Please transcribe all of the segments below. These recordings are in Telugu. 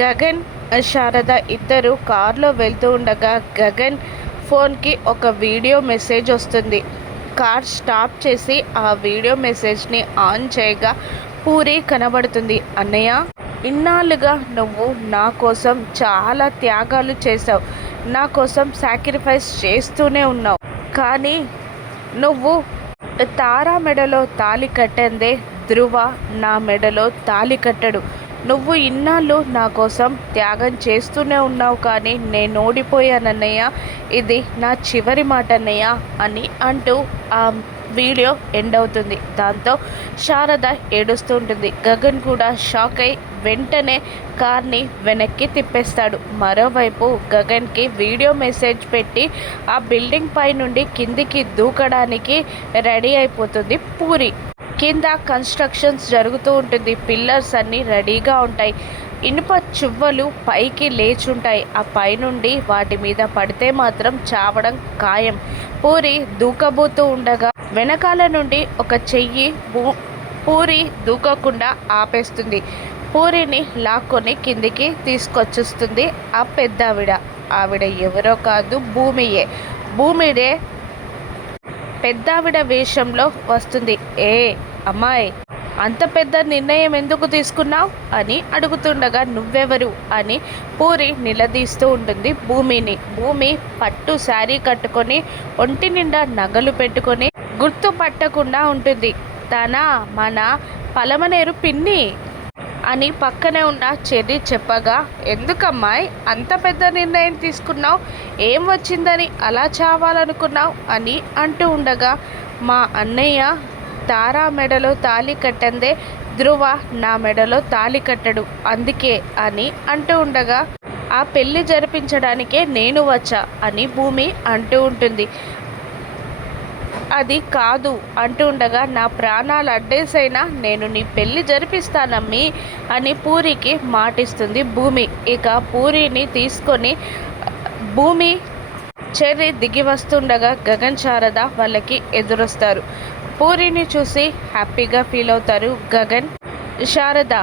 గగన్, శారద ఇద్దరు కారులో వెళ్తూ ఉండగా గగన్ ఫోన్కి ఒక వీడియో మెసేజ్ వస్తుంది. కార్ స్టాప్ చేసి ఆ వీడియో మెసేజ్ని ఆన్ చేయగా పూరి కనబడుతుంది. అన్నయ్య, ఇన్నాళ్ళుగా నువ్వు నా కోసం చాలా త్యాగాలు చేసావు, నా కోసం సాక్రిఫైస్ చేస్తూనే ఉన్నావు. కానీ నువ్వు తారా మెడలో తాళి కట్టందే ధ్రువ నా మెడలో తాళి కట్టడు. నువ్వు ఇన్నాళ్ళు నా కోసం త్యాగం చేస్తూనే ఉన్నావు, కానీ నేను ఓడిపోయానన్నయ్య, ఇది నా చివరి మాట అన్నయ్య అని అంటూ ఆ వీడియో ఎండ్ అవుతుంది. దాంతో శారద ఏడుస్తూ ఉంటుంది. గగన్ కూడా షాక్ అయి వెంటనే కార్ని వెనక్కి తిప్పేస్తాడు. మరోవైపు గగన్కి వీడియో మెసేజ్ పెట్టి ఆ బిల్డింగ్ పై నుండి కిందికి దూకడానికి రెడీ అయిపోతుంది పూరి. కింద కన్స్ట్రక్షన్స్ జరుగుతూ ఉంటుంది. పిల్లర్స్ అన్నీ రెడీగా ఉంటాయి. ఇనుప చువ్వలు పైకి లేచుంటాయి. ఆ పైనుండి వాటి మీద పడితే మాత్రం చావడం ఖాయం. పూరి దూకబోతూ ఉండగా వెనకాల నుండి ఒక చెయ్యి పూరి దూకకుండా ఆపేస్తుంది. పూరిని లాక్కొని కిందికి తీసుకొచ్చేస్తుంది ఆ పెద్దావిడ. ఆవిడ ఎవరో కాదు, భూమియే. భూమిడే పెద్దావిడ వేషంలో వస్తుంది. ఏ అమ్మాయి, అంత పెద్ద నిర్ణయం ఎందుకు తీసుకున్నావు అని అడుగుతుండగా నువ్వెవరు అని పూరి నిలదీస్తూ ఉంటుంది భూమిని. భూమి పట్టు శారీ కట్టుకొని ఒంటి నిండా నగలు పెట్టుకొని గుర్తుపట్టకుండా ఉంటుంది. తన మన పలమనేరు పిన్ని అని పక్కనే ఉన్న చెర్రీ చెప్పగా, ఎందుకమ్మాయి అంత పెద్ద నిర్ణయం తీసుకున్నావు, ఏం వచ్చిందని అలా చావాలనుకున్నావు అని అంటూ ఉండగా, మా అన్నయ్య తారా మెడలో తాళి కట్టందే ధ్రువ నా మెడలో తాళి కట్టడు, అందుకే అని అంటూ ఉండగా, ఆ పెళ్లి జరిపించడానికే నేను వచ్చా అని భూమి అంటూ ఉంటుంది. అది కాదు అంటూ ఉండగా, నా ప్రాణాలు అడ్డేసైనా నేను నీ పెళ్లి జరిపిస్తానమ్మి అని పూరికి మాటిస్తుంది భూమి. ఇక పూరిని తీసుకొని భూమి చెర్రీ దిగి వస్తుండగా గగన్, శారద వాళ్ళకి ఎదురొస్తారు. పూరిని చూసి హ్యాపీగా ఫీల్ అవుతారు గగన్, శారద.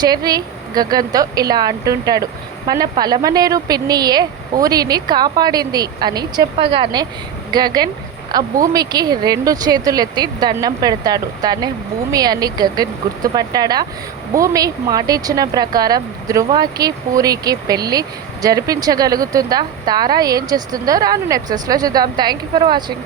చెర్రీ గగన్తో ఇలా అంటుంటాడు, మన పలమనేరు పిన్నియే పూరిని కాపాడింది అని చెప్పగానే గగన్ ఆ భూమికి 2 చేతులెత్తి దండం పెడతాడు. తనే భూమి అని గగన్ గుర్తుపట్టాడా? భూమి మాటిచ్చిన ప్రకారం ధ్రువకి పూరికి పెళ్ళి జరిపించగలుగుతుందా? తారా ఏం చేస్తుందో రాను ఎపిసోడ్స్లో చూద్దాం. Thank you for watching.